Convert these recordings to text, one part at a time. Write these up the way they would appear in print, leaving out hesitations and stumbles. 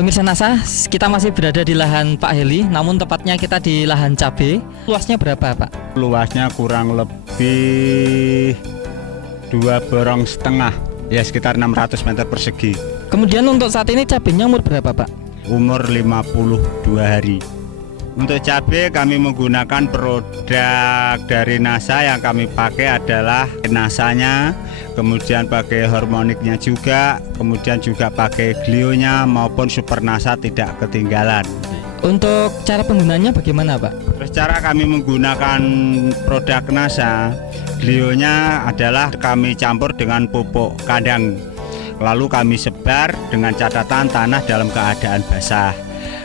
Pemirsa NASA, kita masih berada di lahan Pak Heli, namun tepatnya kita di lahan cabai. Luasnya berapa, Pak? Luasnya kurang lebih 2,5 borong, ya sekitar 600 meter persegi. Kemudian untuk saat ini cabainya umur berapa, Pak? Umur 52 hari. Untuk cabai kami menggunakan produk dari NASA. Yang kami pakai adalah NASA-nya, kemudian pakai hormoniknya juga, kemudian juga pakai glionya maupun super NASA tidak ketinggalan. Untuk cara penggunaannya bagaimana, Pak? Terus cara kami menggunakan produk NASA, glionya adalah kami campur dengan pupuk kandang, lalu kami sebar dengan catatan tanah dalam keadaan basah.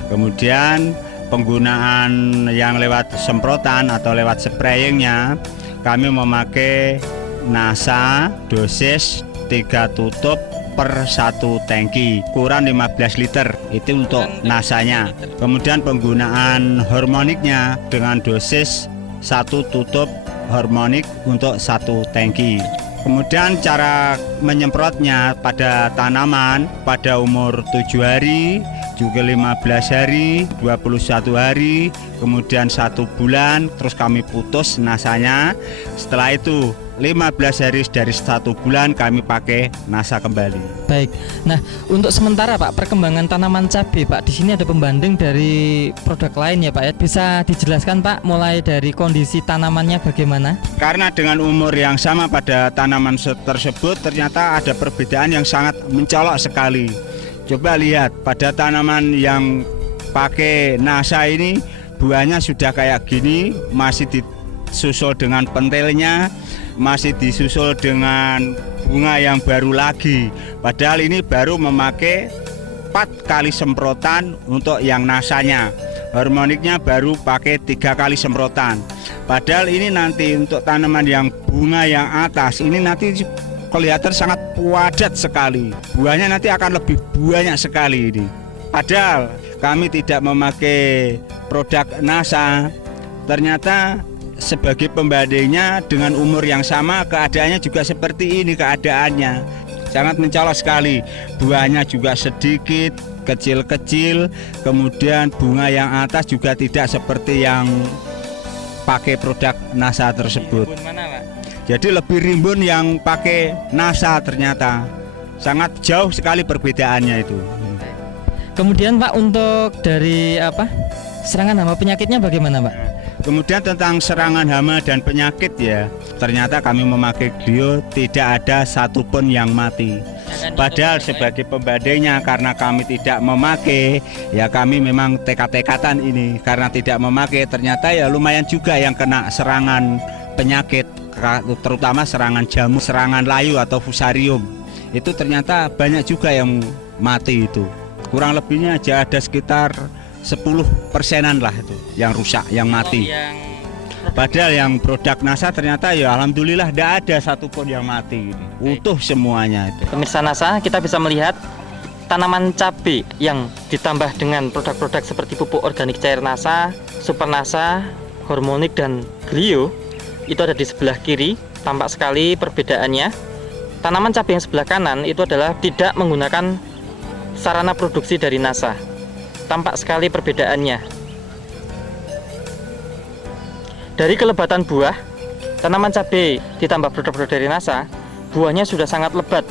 Kemudian penggunaan yang lewat semprotan atau lewat sprayingnya, kami memakai NASA dosis 3 tutup per 1 tangki, ukuran 15 liter, itu untuk NASA-nya. Kemudian penggunaan hormoniknya dengan dosis 1 tutup hormonik untuk 1 tangki. Kemudian cara menyemprotnya pada tanaman pada umur 7 hari, juga 15 hari, 21 hari, kemudian 1 bulan, terus kami putus nasanya. Setelah itu 15 hari dari 1 bulan kami pakai NASA kembali. Baik. Nah, untuk sementara Pak, perkembangan tanaman cabai Pak, di sini ada pembanding dari produk lain ya Pak ya. Bisa dijelaskan Pak, mulai dari kondisi tanamannya bagaimana? Karena dengan umur yang sama pada tanaman tersebut ternyata ada perbedaan yang sangat mencolok sekali. Coba lihat pada tanaman yang pakai NASA ini, buahnya sudah kayak gini, masih disusul dengan pentilnya, masih disusul dengan bunga yang baru lagi. Padahal ini baru memakai 4 kali semprotan untuk yang NASA-nya. Hormoniknya baru pakai 3 kali semprotan. Padahal ini nanti untuk tanaman yang bunga yang atas ini nanti kelihatan sangat padat sekali. Buahnya nanti akan lebih banyak sekali ini. Padahal kami tidak memakai produk NASA. Ternyata sebagai pembandingnya dengan umur yang sama keadaannya juga seperti ini keadaannya. Sangat mencolok sekali. Buahnya juga sedikit, kecil-kecil. Kemudian bunga yang atas juga tidak seperti yang pakai produk NASA tersebut. Jadi lebih rimbun yang pakai NASA ternyata. Sangat jauh sekali perbedaannya itu. Kemudian Pak, untuk dari serangan hama penyakitnya bagaimana Pak? Kemudian tentang serangan hama dan penyakit ya, ternyata kami memakai glio tidak ada satupun yang mati. Padahal sebagai pembandingnya karena kami tidak memakai, ya kami memang tekad-tekatan ini. Karena tidak memakai ternyata ya lumayan juga yang kena serangan penyakit, terutama serangan jamur, serangan layu atau fusarium. Itu ternyata banyak juga yang mati itu. Kurang lebihnya aja ada sekitar 10%-an lah itu yang rusak, yang mati. Padahal yang produk NASA ternyata ya alhamdulillah tidak ada satupun yang mati. Utuh semuanya itu. Pemirsa NASA, kita bisa melihat tanaman cabai yang ditambah dengan produk-produk seperti pupuk organik cair NASA, super NASA, hormonik dan glio. Itu ada di sebelah kiri, tampak sekali perbedaannya. Tanaman cabai yang sebelah kanan itu adalah tidak menggunakan sarana produksi dari NASA. Tampak sekali perbedaannya. Dari kelebatan buah, tanaman cabai ditambah produk-produk dari NASA, buahnya sudah sangat lebat.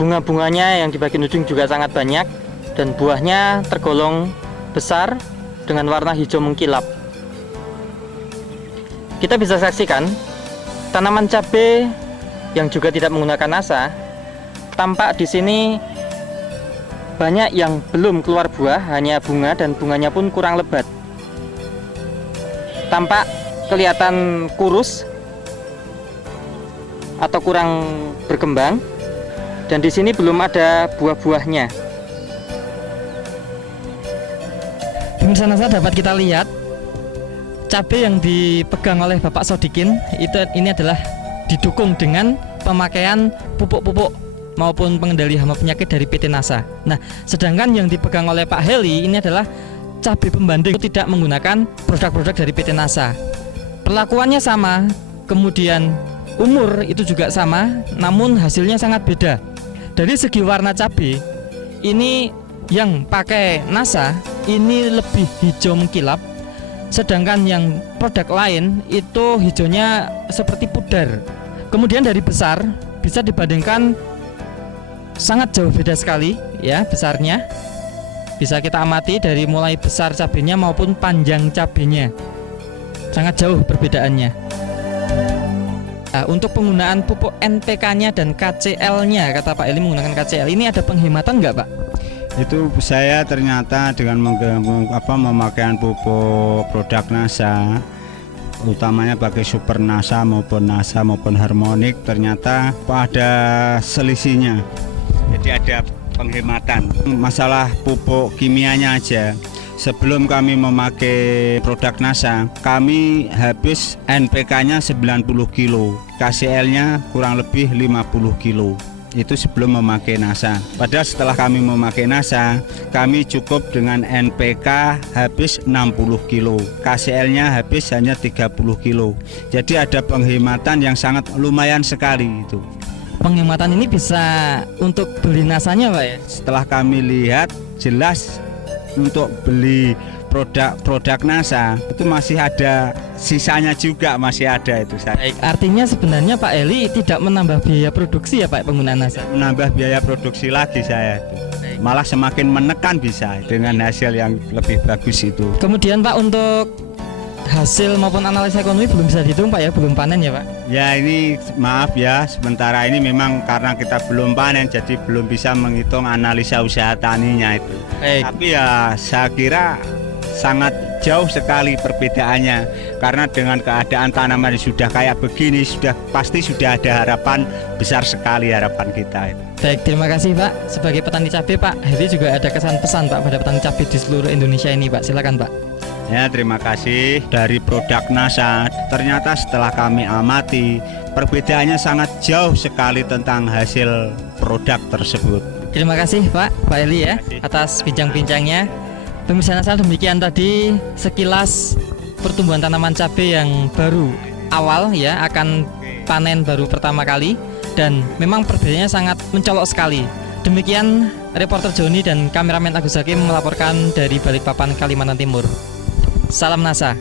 Bunga-bunganya yang di bagian ujung juga sangat banyak, dan buahnya tergolong besar dengan warna hijau mengkilap. Kita bisa saksikan tanaman cabai yang juga tidak menggunakan NASA. Tampak di sini banyak yang belum keluar buah, hanya bunga, dan bunganya pun kurang lebat. Tampak kelihatan kurus atau kurang berkembang, dan di sini belum ada buah-buahnya. Pemirsa NASA, dapat kita lihat cabai yang dipegang oleh Bapak Sodikin ini adalah didukung dengan pemakaian pupuk-pupuk maupun pengendali hama penyakit dari PT NASA. Nah, sedangkan yang dipegang oleh Pak Heli ini adalah cabai pembanding, tidak menggunakan produk-produk dari PT NASA. Perlakuannya sama, kemudian umur itu juga sama, namun hasilnya sangat beda. Dari segi warna cabai, ini yang pakai NASA ini lebih hijau mengkilap, sedangkan yang produk lain itu hijaunya seperti pudar. Kemudian dari besar bisa dibandingkan sangat jauh beda sekali ya besarnya. Bisa kita amati dari mulai besar cabenya maupun panjang cabenya. Sangat jauh perbedaannya. Nah, untuk penggunaan pupuk NPK-nya dan KCL-nya, kata Pak Eli menggunakan KCL, ini ada penghematan nggak Pak? Itu saya ternyata dengan memakaian pupuk produk NASA, utamanya pakai Super NASA maupun Harmonic, ternyata ada selisihnya. Jadi ada penghematan. Masalah pupuk kimianya aja. Sebelum kami memakai produk NASA, kami habis NPK-nya 90 kilo, KCL-nya kurang lebih 50 kilo. Itu sebelum memakai NASA. Padahal setelah kami memakai NASA, kami cukup dengan NPK habis 60 kilo, KCL-nya habis hanya 30 kilo. Jadi ada penghematan yang sangat lumayan sekali itu. Penghematan ini bisa untuk beli NASA-nya Pak ya? Setelah kami lihat jelas untuk beli produk NASA itu masih ada sisanya juga, masih ada itu saya. Baik, artinya sebenarnya Pak Eli tidak menambah biaya produksi ya Pak penggunaan NASA? Menambah biaya produksi lagi saya itu. Malah semakin menekan bisa dengan hasil yang lebih bagus itu. Kemudian Pak, untuk hasil maupun analisa ekonomi belum bisa dihitung Pak ya, belum panen ya Pak? Ya ini maaf ya, sementara ini memang karena kita belum panen jadi belum bisa menghitung analisa usaha taninya itu. Baik. Tapi ya saya kira sangat jauh sekali perbedaannya, karena dengan keadaan tanaman yang sudah kayak begini pasti sudah ada harapan besar sekali, harapan kita itu. Baik, terima kasih Pak. Sebagai petani cabai Pak Heri juga ada kesan pesan Pak pada petani cabai di seluruh Indonesia ini Pak, silakan Pak. Ya, terima kasih. Dari produk NASA, ternyata setelah kami amati, perbedaannya sangat jauh sekali tentang hasil produk tersebut. Terima kasih Pak Eli ya atas bincang-bincangnya. Pemirsa NASA, demikian tadi sekilas pertumbuhan tanaman cabai yang baru awal ya, akan panen baru pertama kali, dan memang perbedaannya sangat mencolok sekali. Demikian reporter Joni dan kameramen Agus Hakim melaporkan dari Balikpapan, Kalimantan Timur. Salam NASA.